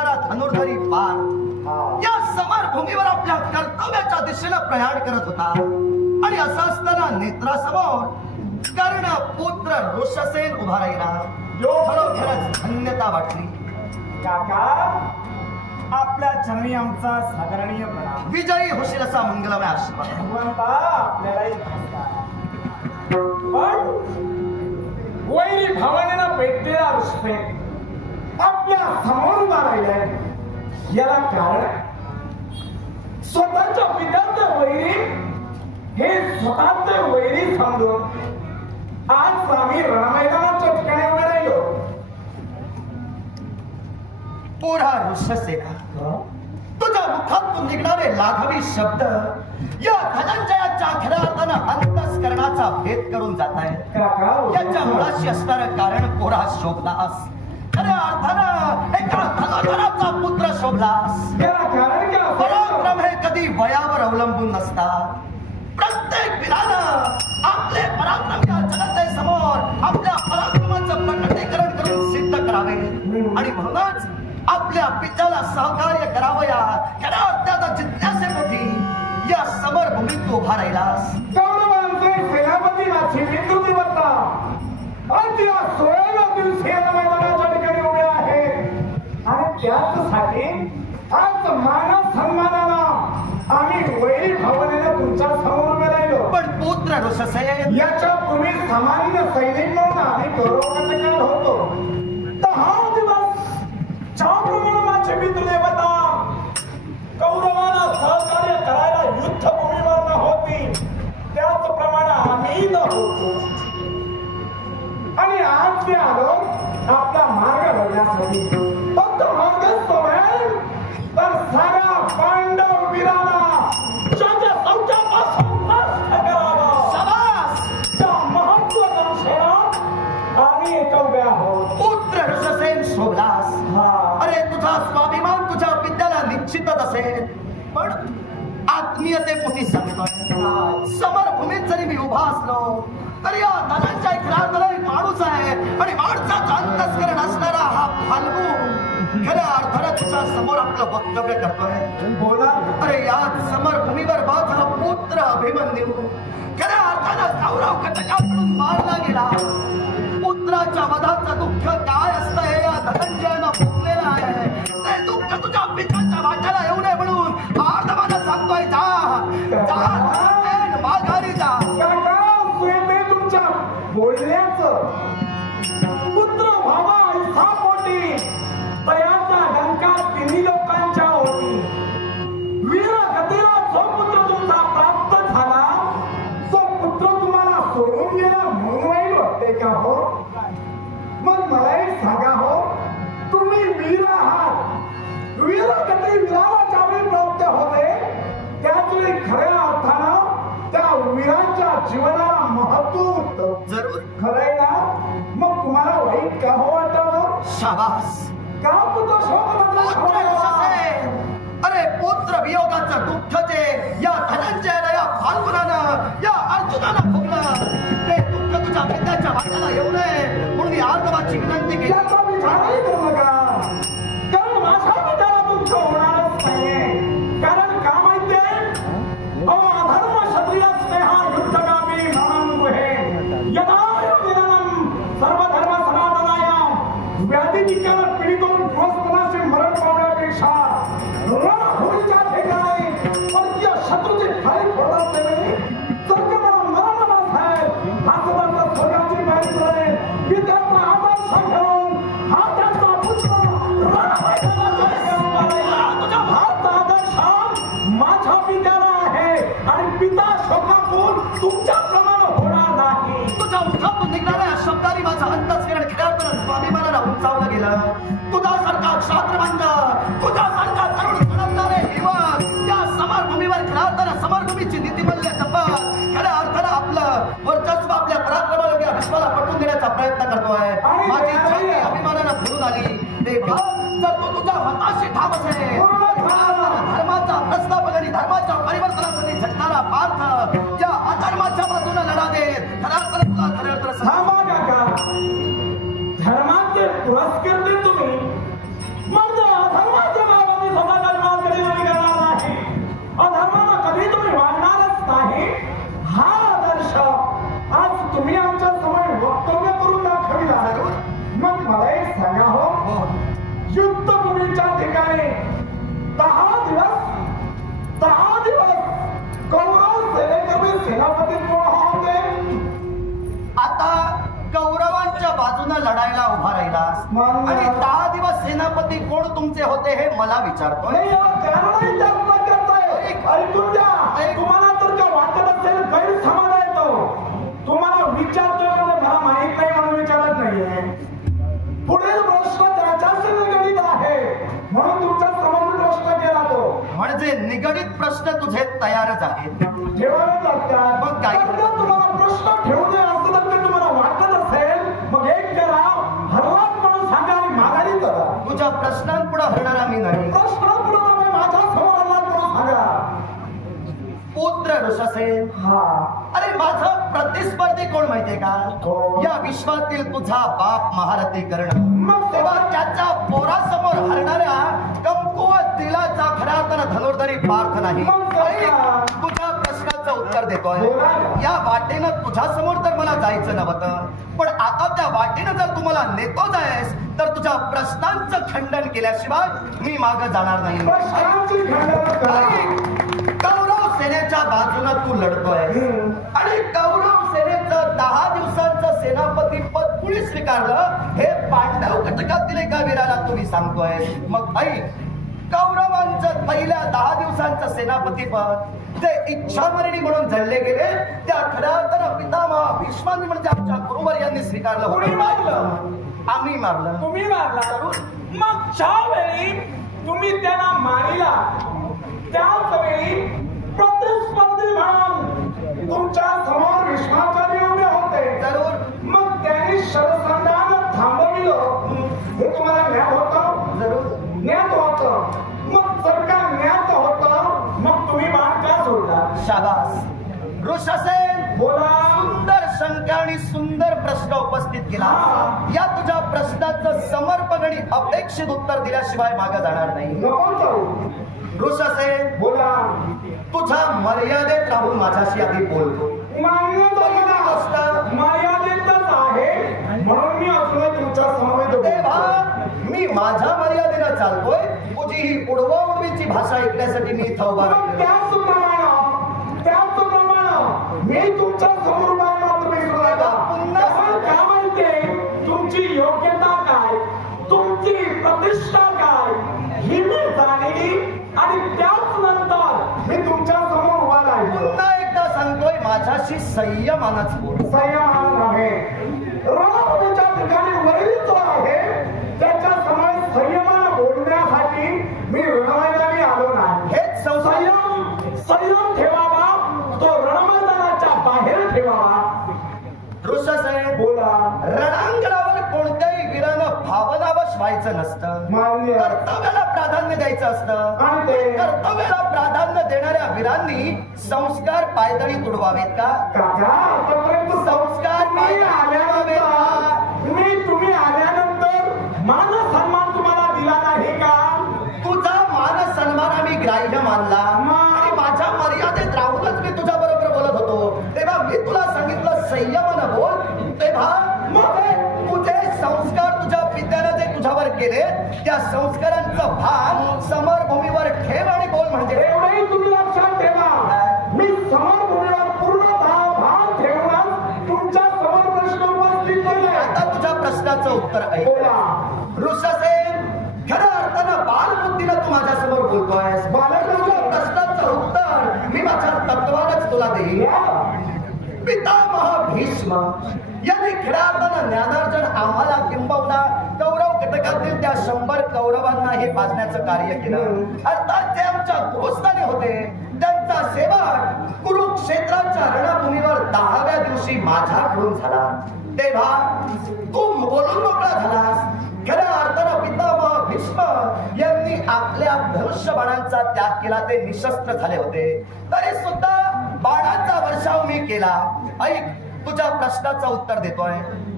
असणारा धनुर्धरी पार्थ या समरभूमीवर आपल्या कर्तव्याच्या दिशेनं प्रयाण करत होता आणि असं असताना नेत्रासमोर कर्ण पुत्र ऋषसेन उभा राहिला. खरोखरच धन्यता वाटली. काका आपल्या चरणी आमचा साधारणीय प्रणाम. विजयी होशील असा मंगलमय आशीर्वाद. भगवंता आपल्यालाही नमस्कार. पण वैरी भावनेनं पेटलेला ऋषभेद आपल्या समोर उभा राहिलाय याला कारण स्वतःच्या पित्याचे वैरी हे स्वतःचे वैरी समजून आज आम्ही रणमैदानाच्या ठिकाणी उभे राहिलो. पोरा ऋषसेना, तुझ्या मुखातून निघणारे लाघवी शब्द या धनंजयाच्या खऱ्या अर्थानं अंतस्करणाचा भेद करून जात आहेत. याच्या मुळाशी असणारं कारण पोरा शोभलास. खऱ्या अर्थानं एका धनुर्धराचा पुत्र शोभलास. पराक्रम हे कधी वयावर अवलंबून नसतात. प्रत्येक वीरानं आपले पराक्रम या जनतेसमोर आपल्या पराक्रमाचं प्रकटीकरण करून सिद्ध करावे आणि म्हणूनच आपल्या पित्याला सहकार्य करावया खऱ्या अर्थानं जिज्ञासेपोटी या समरभूमीत उभा राहिलास. कौरवांचे सेनापती माझी नेतृत्वता आणि या 16व्या दिवशी मैदानाच्या ठिकाणी उभे आहे आणि त्याचसाठी आज मान सन्मानाला आम्ही वैरी भावनेने तुमच्या समोर उभे राहिलो. पण पुत्र ऋषसेन, याच्या पूर्वी सामान्य सैनिक म्हणून आम्ही गौरवकर्तृत्व होतो. 10 दिवस ज्याप्रमाणे माझे पितृदेवता कौरवांना सहकार्य करायला युद्धभूमीवर न होती त्याचप्रमाणे आम्ही न होतो आणि आज ते आलो आपला मार्ग बघण्यासाठी. फक्त मार्ग सोमेल तर साऱ्या पांडव वीरांना ज्याच्या चौथ्यापासून नष्ट करावा. शाबास. त्या महत्वाकांक्षेला आम्ही एक उभे आहोत. पुत्र ऋषसेन शोभलास. अरे तुझा स्वाभिमान तुझ्या विद्याला निश्चितच असेल, पण आत्मीयतेपोटी सांगतोय समरभूमीत जरी मी उभा असलो तरी या धनंजय खरा माणूस आहे आणि माणसाचा अंतस्करण असणारा हा फाल्गुन खऱ्या अर्थानं तुझ्या समोर आपलं वक्तव्य करतोय. बोला. अरे या समरभूमीवर माझा पुत्र अभिमन्यू खऱ्या अर्थानं कौरव कटकाकडून मारला गेला. पुत्राच्या वधाचं दुःख काय असतं हे या धनंजयानं भोगलेलं आहे. ते दुःख तुझ्या पित्याच्या वाट्याला येऊ नये म्हणून आर्धवानं सांगतोय जा माघारी जा. तुमच्या बोलण्याचं पुत्र व्हावा ऐसा पोटी तयाचा डंका तिन्ही लोकांच्या होती. वीर गतीला जो पुत्र तुमचा प्राप्त झाला तो पुत्र तुम्हाला सोडून गेला म्हणून वाईट वाटते का हो? मग मला एक सांगा हो, तुम्ही वीर आहात. वीर गती वीराला ज्यावेळी प्राप्त होते त्यावेळी खऱ्या अर्थानं त्या वीराच्या जीवनाला महत्व होतं. जरूर खरंय ना? मग तुम्हाला वाईट का हो वाटावं? शाबास. का पुत्र पुत्र ऋषसेन, अरे पुत्र वियोगाचं दुःख जे या धनंजयानं या फाल्गुनानं या अर्जुनानं भोगलं ते दुःख तुझ्या पित्याच्या वाट्याला येऊ नये म्हणून मी आर्धवाची विनंती केली. याचा विचारही करू नका, कारण माझ्या पित्याला दुःख होणारच नाहीये. कारण का माहितीये, अधर्म क्षत्रिय स्नेहा युद्धगामी नमंगुहे यदा युद्धनम सर्वधर्म सनातनाय व्याधिनिकाला पीडित होऊन ग्रस्तनाचे मरण पावण्यापेक्षा रणभूमीच्या ठिकाणी परकीय शत्रूचे फाळी फोडत नाही तर ते मला मरण नसाय हातभार स्वर्गाची बाहेर करेल. पित्याचा आदर्श घेऊन हा त्यांचा पुत्र हाच आदर्श माझ्या पित्याला आहे आणि पिता शोकातून तुमच्या प्रमाण होणार नाही. तुझ्या मुखातून निघणाऱ्या शब्दांनी माझं अंतस्करण खऱ्यापणा स्वाभिमानाला उंचावलं गेलं. तुझ्यासारखा क्षात्रबंध, तुझ्यासारखा तरुण घडवणारे युवक त्या समरभूमीवर खऱ्या अर्थानं समरभूमीची नीतिमूल्य जपत खऱ्या अर्थानं आपलं वर्चस्व आपल्या पराक्रमायोग्य विश्वाला पटवून देण्याचा प्रयत्न करतोय. माझी छाती अभिमानानं भरून आली. देवा, जर तू तुझ्या मताशी ठाम असेल, धर्माचा प्रस्तावक आणि धर्माच्या परिवर्तनासाठी झटणारा पार्थ या अधर्माच्या पृथ्वीच्या ठिकाणी 10 दिवस कौरव सेनेकडे सेनापती कोण होते? आता कौरवांच्या बाजूने लढायला उभा राहिलास मग? आणि 10 दिवस सेनापती कोण तुमचे होते हे मला विचारतोय. नाही, कारणही त्यातला करताय. ऐकून घ्या. तुम्हाला जर का वाटत असेल गैरसमज आहे तो, तुम्हाला विचारतोय म्हणजे मला माहित नाही म्हणून विचारत नाहीये. पुढील प्रश्न त्याच्याशी निगडीत आहे म्हणून तुमच्या समोर प्रश्न केला तो. म्हणजे निगडीत प्रश्न तुझे तयारच आहेत. ठेवावे लागतात. मग काय? तर जर तुम्हाला प्रश्न ठेवू नये असं जर का तुम्हाला वाटत असेल मग एक करा, हरलात म्हणून सांगा आणि माघारी करा. तुझ्या प्रश्नांपुढे हरणारा मी नाही. प्रश्न पुढे तुम्ही माझ्या समोर हरलात म्हणून सांगा. पुत्र ऋषसेन, हा, अरे माझं प्रतिस्पर्धी कोण माहितीये का? कोण? या विश्वातील तुझा बाप महारथी कर्ण. मग तेव्हा त्याच्या पोरासमोर हरणाऱ्या कमकुवत दिलाचा खऱ्या अर्थानं धनुर्धरी पार्थ नाही. मग काय? ऐक, तुझ्या प्रश्नाचं उत्तर देतोय. बोला. या वाटेनं तुझ्या समोर तर मला जायचं नव्हतं, पण आता त्या वाटेनं जर तुम्हाला नेतो जायस तर तुझ्या प्रश्नांचं खंडन केल्याशिवाय मी मागं जाणार नाही. प्रश्नांची खंडन करा. कौरव सेनेच्या बाजूला तू लढतोय आणि कौरव सेनेचं 10 दिवसांचं सेनापती पद कुणी स्वीकारलं हे पांडव घटकातील एका वीराला तुम्ही सांगतोय. मग ऐक, कौरवांचं पहिल्या 10 दिवसांचं सेनापती पद जे इच्छामरणी म्हणून जळले गेले त्या खऱ्या अर्थानं पितामह भीष्मांनी म्हणजे आमच्या गुरुवर यांनी स्वीकारलं होतं. कोणी मारलं? आम्ही मारलं. तुम्ही मारला. मग ज्यावेळी तुम्ही त्यांना मारिला त्याच वेळी प्रतिस्पर्धी म्हणून तुमच्या समोर भीष्माचार्य उभे होते. जरूर. मग त्यांनी शरसंधान थांबविलं. हे तुम्हाला ज्ञात होतं? जरूर. ज्ञात होतं. मग जर का ज्ञात होतं मग तुम्ही बाण का सोडला? शाबास. ऋषसेन, बोला. सुंदर शंका आणि सुंदर प्रश्न उपस्थित केला. हा. या तुझ्या प्रश्नाचं समर्पण आणि अपेक्षित उत्तर दिल्याशिवाय मागे जाणार नाही. नको जाऊ. ऋषसेन, बोला. तुझ्या मर्यादेत राहून माझ्याशी आधी बोलतो. मान्य गोष्ट. मर्यादेतच आहे म्हणून मी अजूनही तुमच्या समवेत तेव्हा मी माझ्या मर्यादेनं चालतोय. तुझी ही उडवाउडवीची भाषा ऐकण्यासाठी मी इथं उभा राहिलो. त्याचप्रमाणे मी तुमच्या समोर उभा आहे. तुम्ही पुन्हा काय माहितीये तुमची योग्यता काय, तुमची प्रतिष्ठा काय ही मी जाणली आणि त्याच नंतर मी तुमच्या समोर उभा राहिलो. पुन्हा एकदा सांगतोय, माझ्याशी संयमानच बोल. संयमान नव्हे. रणभूमीच्या ठिकाणी वरील जो आहे त्याच्या समोर संयमानं बोलण्यासाठी मी रणमैदानी आलो नाही. हेच संयम ठेवावा, तो रणमैदानाच्या बाहेर ठेवावा. ऋषसेन, बोला. रणांगणावर कोणत्याही वीरानं भावनावश व्हायचं नसतं. मान्य. कर्तव्याला प्राधान्य द्यायचं असतं. आणि ते कर्तव्याला प्राधान्य देणाऱ्या वीरांनी संस्कार पायदळी तुडवावेत का? काका आतापर्यंत संस्कार तुम्ही आल्यानंतर तुम्ही आल्यानंतर मान सन्मान तुम्हाला दिला नाही का? तुझा मान सन्मान आम्ही ग्राह्य मानला आणि माझ्या मर्यादेत राहूनच मी तुझ्या बरोबर बोलत होतो. तेव्हा मी तुला सांगितलं संयमानं बोल. तेव्हा मग तुझे संस्कार तुझ्या पित्यानं जे तुझ्यावर केले त्या संस्कारांचं भान समरभूमीवर ठेव आणि बोल. म्हणजे एवढंही तुम्ही लक्षात ठेवा, मी समरभूमीवर पूर्णतः भान ठेवूनच तुमच्या समोर प्रश्न उपस्थित केले. आता तुझ्या प्रश्नाचं उत्तर ऐक. ऋषसेन, खऱ्या अर्थानं बालबुद्धीनं तू माझ्यासमोर बोलतोयस. तुझ्या प्रश्नाचं उत्तर मी माझ्या तत्वानच तुला देईन. पितामह भीष्म यांनी खऱ्या अर्थानं ज्ञानार्जन आम्हाला किंबहुना कौरव घटकातील त्या 100 कौरवांना हे पाजण्याचं कार्य केलं. अर्थात ते आमच्या गुरुस्थानी होते. त्यांचा सेवक कुरुक्षेत्राच्या रणभूमीवर 10व्या दिवशी माझ्याकडून झाला. तेव्हा तू बोलून मोकळा झालास. खऱ्या अर्थानं पितामह भीष्म यांनी आपल्या धनुष्य बाणांचा त्याग केला. ते निशस्त्र झाले होते. तरी सुद्धा बाणांचा वर्षाव मी केला. ऐक, तुझ्या प्रश्नाचं उत्तर देतोय.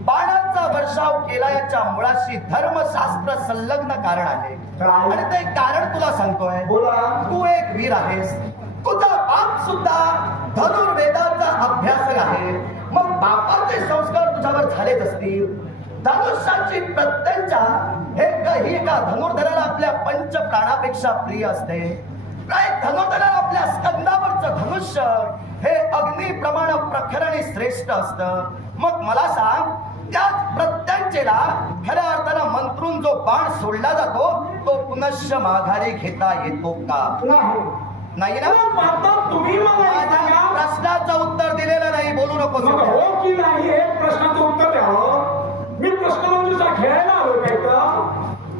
बाणांचा वर्षाव केला याच्या मुळाशी धर्मशास्त्र संलग्न कारण आहे आणि ते कारण तुला सांगतोय. तू एक वीर आहेस. तुझा बाप सुद्धा धनुर्वेदाचा अभ्यासक आहे. मग बापाचे संस्कार तुझ्यावर झालेच असतील. धनुष्याची प्रत्यंचा ही का धनुर्धराला आपल्या पंच प्राणापेक्षा प्रिय असते. काय धनुर्धराला आपल्या स्कंदावरचं धनुष्य हे अग्निप्रमाणे प्रखर आणि श्रेष्ठ असतं. मग मला सांग, त्याच प्रत्यंचेला खऱ्या अर्थानं मंत्रून जो बाण सोडला जातो तो पुनश्च माघारी घेता येतो का? नाही ना? तुम्ही माझ्या प्रश्नाचं उत्तर दिलेलं नाही, बोलू नको. हो की नाही हे प्रश्नाचं उत्तर द्या. मी प्रश्नमंजुषा खेळायला आलो काय का?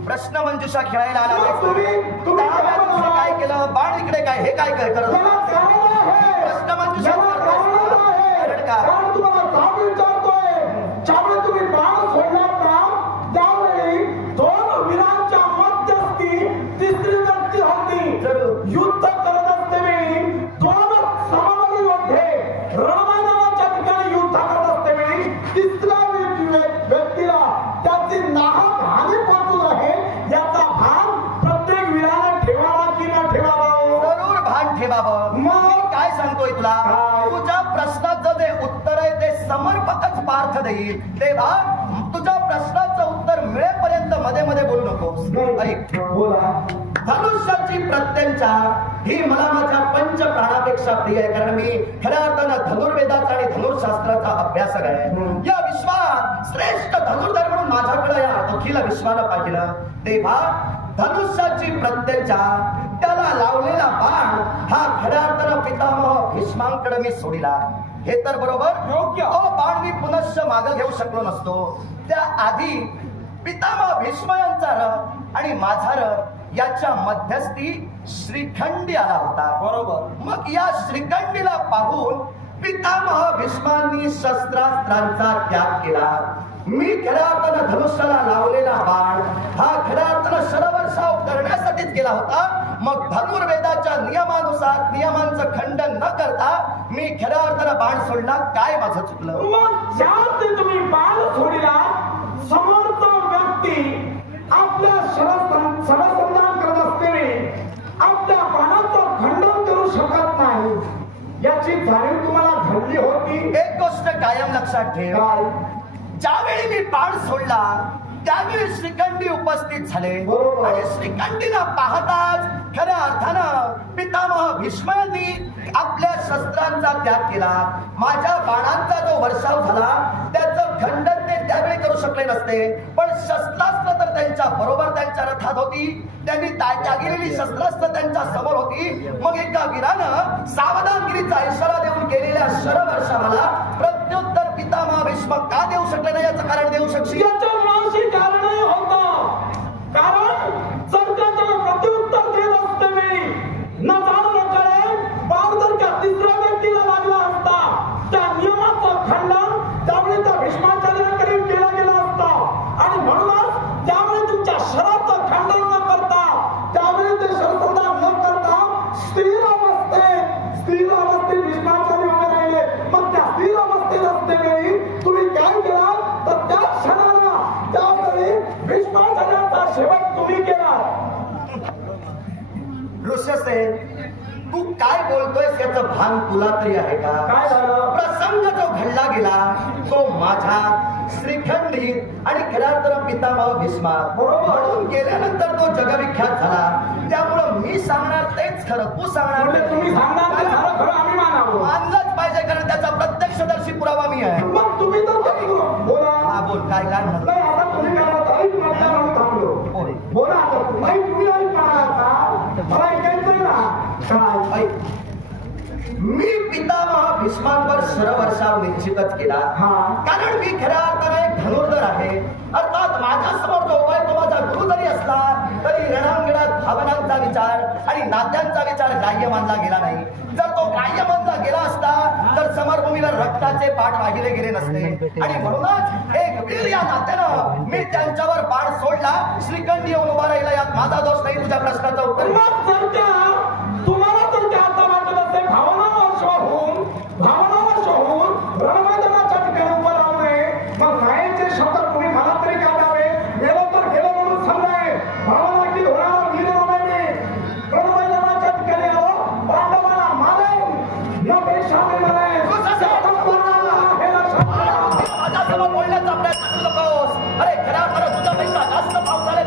प्रश्नमंजुषा खेळायला आला तुम्ही काय केलं? बाण इकडे काय, हे काय काय करत? प्रश्नमंजुषा तुम्हाला जाब विचारतोय. ज्यावेळी तुम्ही बाण सोडलात ना, त्यावेळी दोन वीरांच्या मध्यस्थी तिसरी व्यक्ती होती. युद्ध करत असतेवेळी दोन समबली योद्धे रणमैदानाच्या ठिकाणी युद्ध करत असतेवेळी तिसऱ्या व्यक्तीला त्याची नाहक हानी पोहोचू आहे याचा भान प्रत्येक वीराने ठेवावा की न ठेवावा? जरूर भान ठेवावं. मग काय सांगतोय तुला? तुझ्या प्रश्नाचं जे उत्तर आहे ते समर्पकच पार्थ देईल. तेव्हा तुझ्या प्रश्नाचं उत्तर मिळेपर्यंत मध्ये मध्ये बोलू नकोस. ऐक, बोला. धनुष्याची प्रत्यंचा ही मला माझ्या पंच प्राणापेक्षा प्रिय आहे. कारण मी खऱ्या अर्थानं धनुर्वेदाचा आणि धनुर्शास्त्राचा अभ्यासक आहे. या विश्वात श्रेष्ठ धनुर्धर म्हणून माझ्याकडे या अखिल विश्वानं पाहिलं. तेव्हा धनुष्याची प्रत्यंचा, त्याला लावलेला बाण हा खऱ्या अर्थानं पितामह भीष्मांकडे मी सोडिला. हे तर बरोबर योग्य. बाण मी पुनश्च मागे घेऊ शकलो नसतो. त्या आधी पितामह भीष्म यांचा रथ आणि माझा रथ याच्या मध्यस्थी श्रीखंडी आला होता. बरोबर. मग या श्रीखंडीला पाहून पितामह भीष्मांनी शस्त्रास्त्रांचा त्याग केला. मी खऱ्या अर्थानं धनुष्याला लावलेला बाण हा खऱ्या अर्थानं शरवर्षाव करण्यासाठीच केला होता. मग धनुर्वेदाच्या नियमांचं खंडन न करता मी खऱ्या अर्थानं बाण सोडला. काय माझं चुकलं? मग ज्यात तुम्ही बाण सोडला, समर्थ व्यक्ती आपल्या शरसंधान करत असतेने आपल्या बाणाचं खंडन करू शकत नाही. याची जाणीव तुम्हाला घडली होती? एक गोष्ट कायम लक्षात ठेव. काय? ज्यावेळी मी बाण सोडला त्यावेळी श्रीखंडी उपस्थित झाले. बरोबर. आणि श्रीखंडीला पाहताच खऱ्या अर्थानं पितामह भीष्मांनी आपल्या शस्त्रांचा त्याग केला. माझ्या बाणांचा जो वर्षाव झाला त्याचं खंडन ते त्यावेळी करू शकले नसते. पण शस्त्रास्त्र तर त्यांच्या बरोबर त्यांच्या रथात होती. त्यांनी त्यागिलेली शस्त्रास्त्र त्यांच्या समोर होती. मग एका वीरानं सावधानगिरीचा इशारा देऊन केलेल्या शरवर्षावाला प्रत्युत्तर पितामह भीष्म का देऊ शकले नाही याचं कारण देऊ शकशील? याच्या मुळाशी कारणही होतं. कारण जर का त्याला प्रत्युत्तर देत असते मी न जाणून नकळे बाण जर का तिसऱ्या व्यक्तीला लागला असता, त्या नियमाचं खंडन त्यावेळी त्या भीष्माचार्यांकडे केला गेला असता. आणि म्हणूनच त्यावेळी तुमच्या शराचं खंडन न करता, त्यावेळी ते शरसंधान न करता स्थिर अवस्थेत भीष्माचार्य उभे राहिले. मग त्या स्थिर अवस्थेत असतेवेळी तुम्ही काय केला तर त्या क्षणाला त्यावेळी भीष्माचार्यांचा शेवट तुम्ही केला. ऋषसेन, तू काय बोलतोयस याचं भान तुला तरी आहे का? काय झालं? प्रसंग जो घडला गेला तो माझा श्रीखंडी आणि खऱ्या अर्थानं पितामह भीष्मा म्हणून गेल्यानंतर तो जगविख्यात झाला. त्यामुळं मी सांगणार तेच खरं, तू सांगणार म्हणजे तुम्ही सांगणार ते काय? खरं खरं आम्ही मानावं. मानलंच पाहिजे कारण त्याचा प्रत्यक्षदर्शी पुरावा मी आहे. मग तुम्ही तर बोला. हा बोल, काय काय म्हणत? नाही आता तुम्ही काय म्हणता? ऐक म्हणता म्हणून थांबलो. बोल. बोला आता तुम्ही. तुम्ही ऐक म्हणा आता. मला ऐकायचंय ना. काय? ऐक, मी पितामह भीष्मांवर शरवर्षाव निश्चितच केला. कारण मी खऱ्या अर्थानं एक धनुर्धर आहे. अर्थात माझ्या समोर जो उभा आहे तो माझा गुरु जरी असला तरी रणांगणात भावनांचा विचार आणि नात्यांचा विचार ग्राह्य मानला गेला नाही. जर तो ग्राह्य मानला गेला असता तर समरभूमीवर रक्ताचे पाठ वाहिले गेले नसते. आणि म्हणूनच एक वीर या नात्यानं मी त्यांच्यावर बाण सोडला. श्रीखंडी येऊन उभा राहिला, यात माझा दोष नाही. तुझ्या प्रश्नाचं उत्तर मग जर त्या तुम्हाला तर त्या आता वाटत असेल भावनावश होऊन रणमैदानाच्या ठिकाणी उभं राहू नये. मग मायेचे शब्द तुम्ही मला तरी काय द्यावे? गेलो तर गेलो म्हणून समजाय. भावना की धोरणावर वीर रमायने रणमैदानाच्या ठिकाणी आलो, पांडवांना मारे न पेशावे म्हणे. माझ्यासमोर बोलण्याचा प्रयत्न करू नकोस. अरे खऱ्या खरं तुझ्यापेक्षा जास्त भाव झाले